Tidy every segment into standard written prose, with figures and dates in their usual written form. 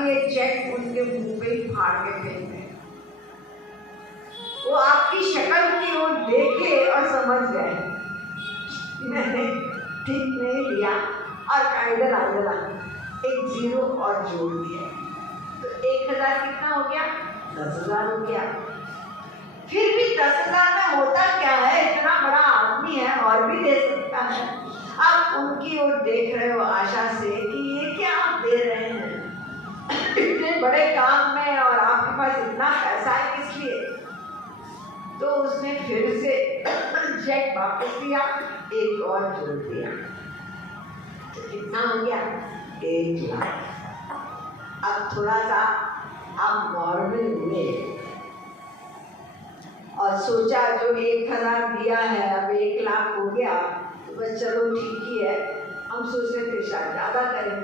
अब ये चेक उनके मुंह पे ही फाड़ के फेंक गए। वो आपकी शक्ल की ओर देखे और समझ गए मैंने ठीक नहीं लिया और इधर आ एक 0 और जोड़ दिया तो 1000 कितना हो गया? 10,000 हो गया। फिर भी 10,000 में होता क्या है, इतना बड़ा आदमी है और भी दे सकता है। आप उनकी ओर देख रहे हो आशा से कि ये क्या आप दे रहे हैं इतने बड़े काम में और आपके पास इतना पैसा है किस लिए? तो उसने फिर से चेक वापस दिया, एक और जोड़ दिया तो कितना हो गया? 1 लाख। अब थोड़ा सा आप नॉर्मल हुए और सोचा जो 1,000 दिया है अब 1 लाख हो गया तो बस चलो ठीक ही है, हम सोच रहे थे शायद ज़्यादा करें।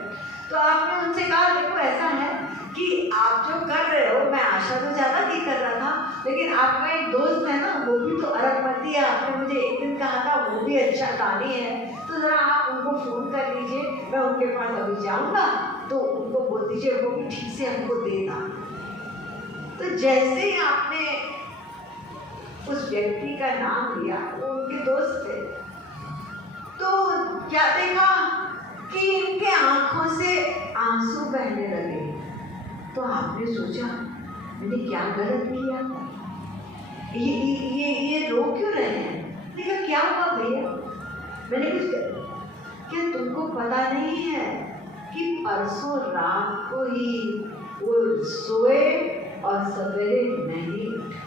तो आपने उनसे कहा देखो ऐसा है कि आप जो कर रहे हो, मैं आशा तो ज़्यादा नहीं कर रहा था, लेकिन आपका एक दोस्त है ना वो भी तो अरबपति है, आपने मुझे एक दिन कहा था वो भी अच्छा दानी है, तो ज़रा आप उनको फ़ोन कर लीजिए, मैं उनके पास अभी जाऊँगा तो उनको बोल दीजिए वो भी ठीक से हमको देना। तो जैसे ही आपने उस व्यक्ति का नाम लिया, वो उनके दोस्त थे, तो क्या देखा कि इनके आंखों से आंसू बहने लगे। तो आपने सोचा मैंने क्या गलत किया, ये रो क्यों रहे हैं? देखा क्या हुआ भैया, मैंने कुछ क्या तुमको पता नहीं है कि परसों रात को ही वो सोए और सवेरे नहीं उठे,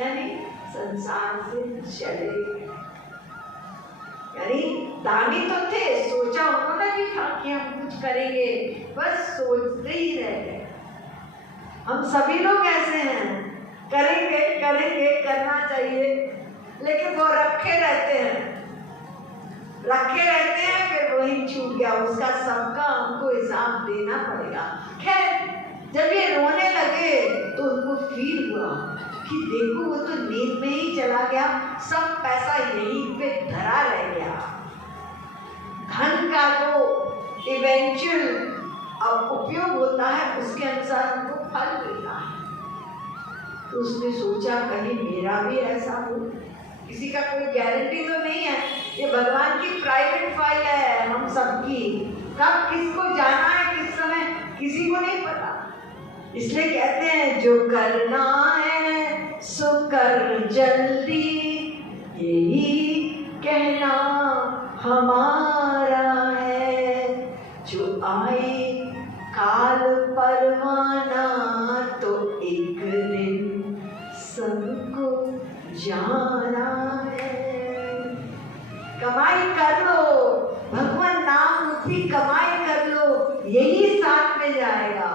यानी संसार से चले गए। यानी दानी तो थे, सोचा उन्होंने भी था कि हम कुछ करेंगे, बस सोचते ही रह गए। हम सभी लोग ऐसे हैं, करेंगे करेंगे करना चाहिए, लेकिन वो रखे रहते हैं फिर वही छूट गया, उसका सबका हमको हिसाब देना पड़ेगा। खैर जब ये रोने लगे तो उनको फील हुआ कि देखो वो तो नींद में ही चला गया, सब पैसा यहीं पे धरा रह गया। धन का जो इवेंचुअल उपयोग होता है उसके अनुसार उनको फल मिलता है। तो उसने सोचा कहीं मेरा भी ऐसा हो, किसी का कोई गारंटी तो नहीं है, ये भगवान की प्राइवेट फाइल है हम सबकी, कब किसको जाना है किस समय किसी को नहीं पता। इसलिए कहते हैं जो करना है सो कर जल्दी, यही कहना हमारा है। जो आए काल परवाना तो एक दिन सबको जाना है। कमाई कर लो, भगवान नाम रूपी कमाई कर लो, यही साथ में जाएगा।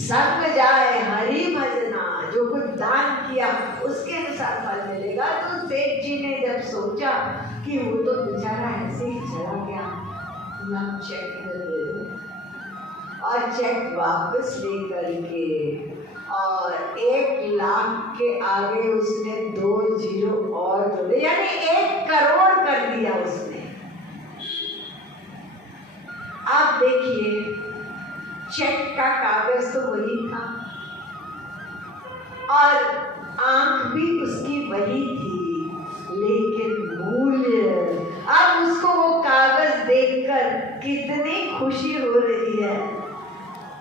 संग जाए हरि भजना, जो कुछ दान किया उसके अनुसार फल मिलेगा। तो सेठ जी ने जब सोचा कि वो तो बेचारा ऐसे ही चला गया, ना चेक दे दो, और चेक वापस लेकर के और 1 लाख के आगे उसने 2 0 और जोड़े, यानी 1 करोड़ कर दिया उसने। आप देखिए चेक का कागज तो वही था और आंख भी उसकी वही थी, लेकिन मूल्य, अब उसको वो कागज देखकर कितनी खुशी हो रही है।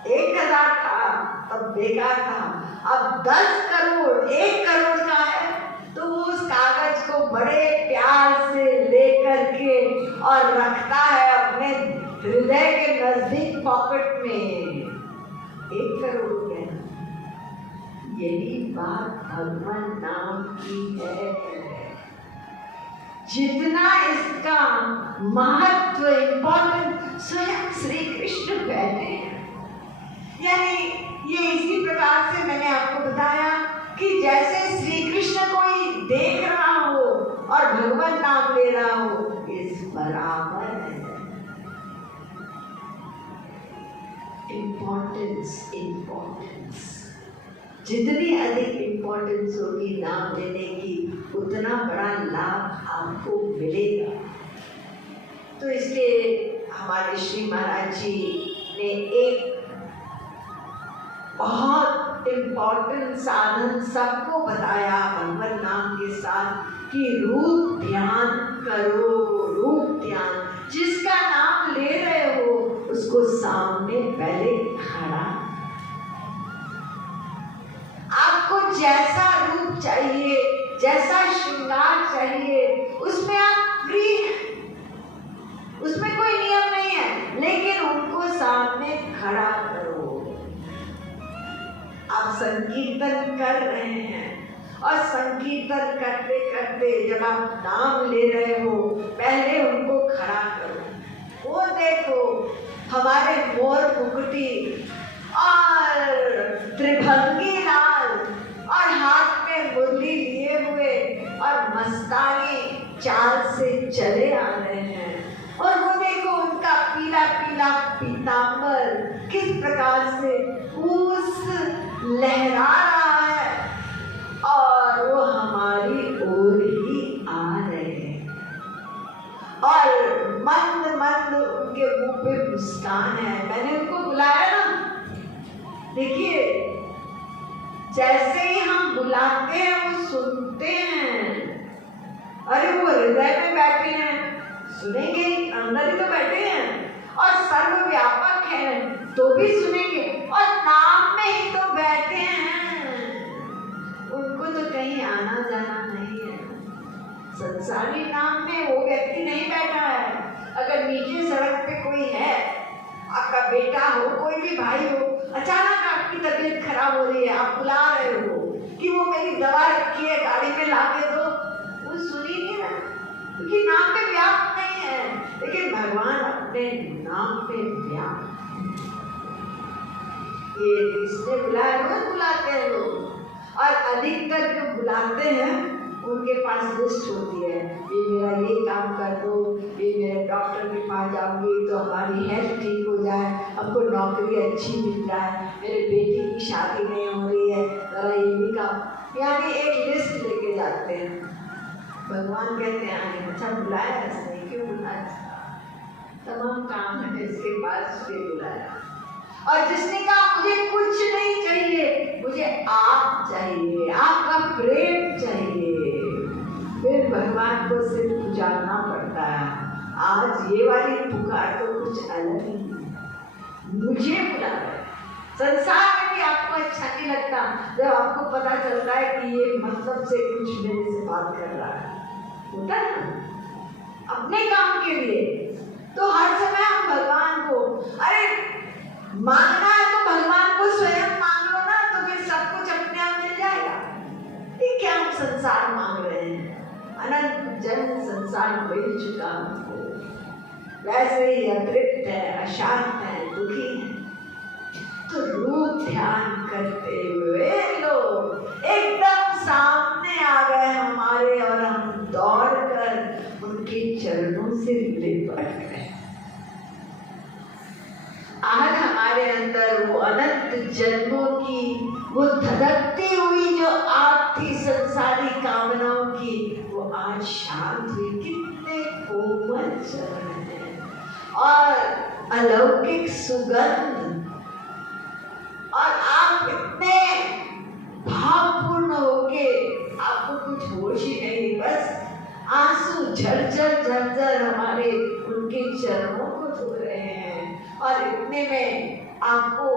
1,000 था तब बेकार था, अब 10 करोड़, 1 करोड़ का है, तो वो उस कागज को बड़े प्यार से लेकर के और रखता है अपने हृदय के नजदीक पॉकेट में। 1 करोड़ हो गया। यही बात भगवान नाम की है। जितना इसका महत्व इम्पोर्टेंट स्वयं श्री कृष्ण कहते हैं। यानी ये इसी प्रकार से मैंने आपको बताया कि जैसे श्री कृष्ण कोई देख रहा हो और भगवान नाम ले रहा हो, इस बराबर है। इम्पोर्टेंस जितनी अधिक इम्पोर्टेंस होगी नाम लेने की, उतना बड़ा लाभ आपको मिलेगा। तो इसलिए हमारे श्री महाराज जी ने एक बहुत इम्पोर्टेंट साधन सबको बताया भगवान नाम के साथ कि रूप ध्यान करो, रूप ध्यान। जिसका नाम ले रहे हो उसको सामने पहले खड़ा। आपको जैसा रूप चाहिए, जैसा श्रृंगार चाहिए, उसमें आप फ्री, उसमें कोई नियम नहीं है, लेकिन उनको सामने खड़ा करो। आप संकीर्तन कर रहे हैं और संकीर्तन करते करते जब आप नाम ले रहे हो पहले उनको खड़ा करो। वो देखो हमारे मोर मुकुटी और त्रिभंगी लाल और हाथ में मुरली लिए हुए और मस्तानी चाल से चले आ रहे हैं। और वो देखो उनका पीला पीला पीतांबर किस प्रकार से उस लहरा रहा है और वो हमारी ओर ही आ रहे हैं। और मंद मंद उनके मुंह पे मुस्कान है। मैंने उनको बुलाया ना, देखिए जैसे ही हम बुलाते हैं वो सुनते हैं। अरे वो हृदय में बैठे हैं, सुनेंगे, अंदर ही तो बैठे हैं और सर्वव्यापक है तो भी सुनेंगे और नाम में ही तो बैठे हैं। उनको तो कहीं आना जाना नहीं है। संसारी नाम में वो व्यक्ति नहीं बैठा है। अगर नीचे सड़क पे कोई है, आपका बेटा हो, कोई भी भाई हो, अचानक आपकी तबीयत खराब हो रही है, आप बुला रहे हो कि वो मेरी दवा रखी है गाड़ी में ला के दो, वो सुन ही नहीं रहा क्योंकि नाम पे व्याप्त नहीं है। लेकिन भगवान अपने नाम पे व्याप्त। ये किसने बुलाया? रोज बुलाते हैं लोग और अधिकतर जो बुलाते हैं उनके पास लिस्ट होती है, ये मेरा ये काम कर दो, ये मेरे डॉक्टर के पास जाऊंगी तो हमारी हेल्थ ठीक हो जाए, हमको नौकरी अच्छी मिल जाए, मेरे बेटी की शादी नहीं हो रही है, जरा ये भी काम, यानी एक लिस्ट लेके जाते हैं। भगवान कहते हैं अच्छा बुलाया इसने, क्यों बुलाया? तमाम काम है इसके पास इसलिए बुलाया। और जिसने कहा मुझे कुछ नहीं चाहिए, मुझे आप चाहिए, आपका प्रेम चाहिए, फिर भगवान को सिर्फ पुकारना पड़ता है। आज ये वाली पुकार तो कुछ अलग ही है, मुझे बुला रहे। संसार में भी आपको अच्छा नहीं लगता जब आपको पता चलता है कि ये मतलब से कुछ मेरे से बात कर रहा है, होता है ना अपने काम के लिए। तो हर समय हम भगवान को, अरे मांगना है तो भगवान को स्वयं मांग लो ना, तो फिर सब कुछ अपने आप मिल जाएगा। ये क्या हम संसार मांग रहे हैं? अनंत जन्म संसार मिल चुका हमको, वैसे ही अतृप्त है, अशांत है, दुखी है। तो रूप ध्यान करते हुए लोग एकदम सामने आ गए हमारे और हम दौड़कर उनके चरणों से लिपट गए। आज हमारे अंदर वो अनंत जन्मों की वो धधकती हुई जो आग थी संसारी कामनाओं की, वो आज शांत हुई। कितने कोमल चरण हैं और अलौकिक सुगंध, और आप इतने भावपूर्ण होके आपको कुछ होश ही नहीं, बस आंसू झरझर झरझर हमारे उनके चरणों को धो रहे हैं। और इतने में आपको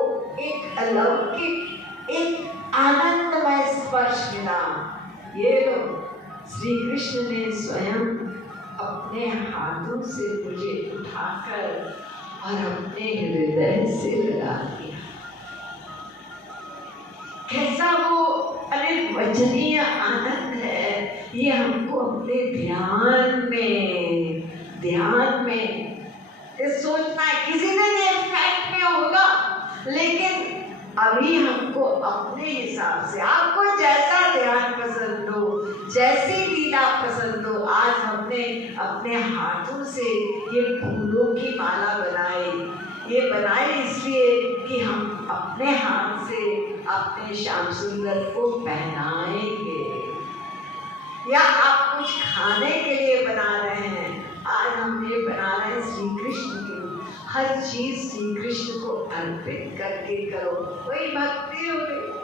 एक अलौकिक, एक आनंदमय स्पर्श मिला। ये लो श्री कृष्ण ने स्वयं अपने हाथों से मुझे उठाकर और अपने हृदय से लगा दिया। कैसा वो अनिर्वचनीय आनंद है, ये हमको अपने ध्यान में सोचना है। किसी दिन ये फ्लाइट में होगा, लेकिन अभी हमको अपने हिसाब से, आपको जैसा ध्यान पसंद हो, जैसी लीला पसंद हो, आज हमने अपने हाथों से ये फूलों की माला बनाई। ये बनाई इसलिए कि हम अपने हाथ से अपने श्याम सुंदर को पहनाएंगे। या आप कुछ खाने के लिए बना रहे हैं, आज हम ये बना रहे हैं श्री कृष्ण के हर चीज श्री कृष्ण को अर्पित करके करो, वही भक्ति हो गई।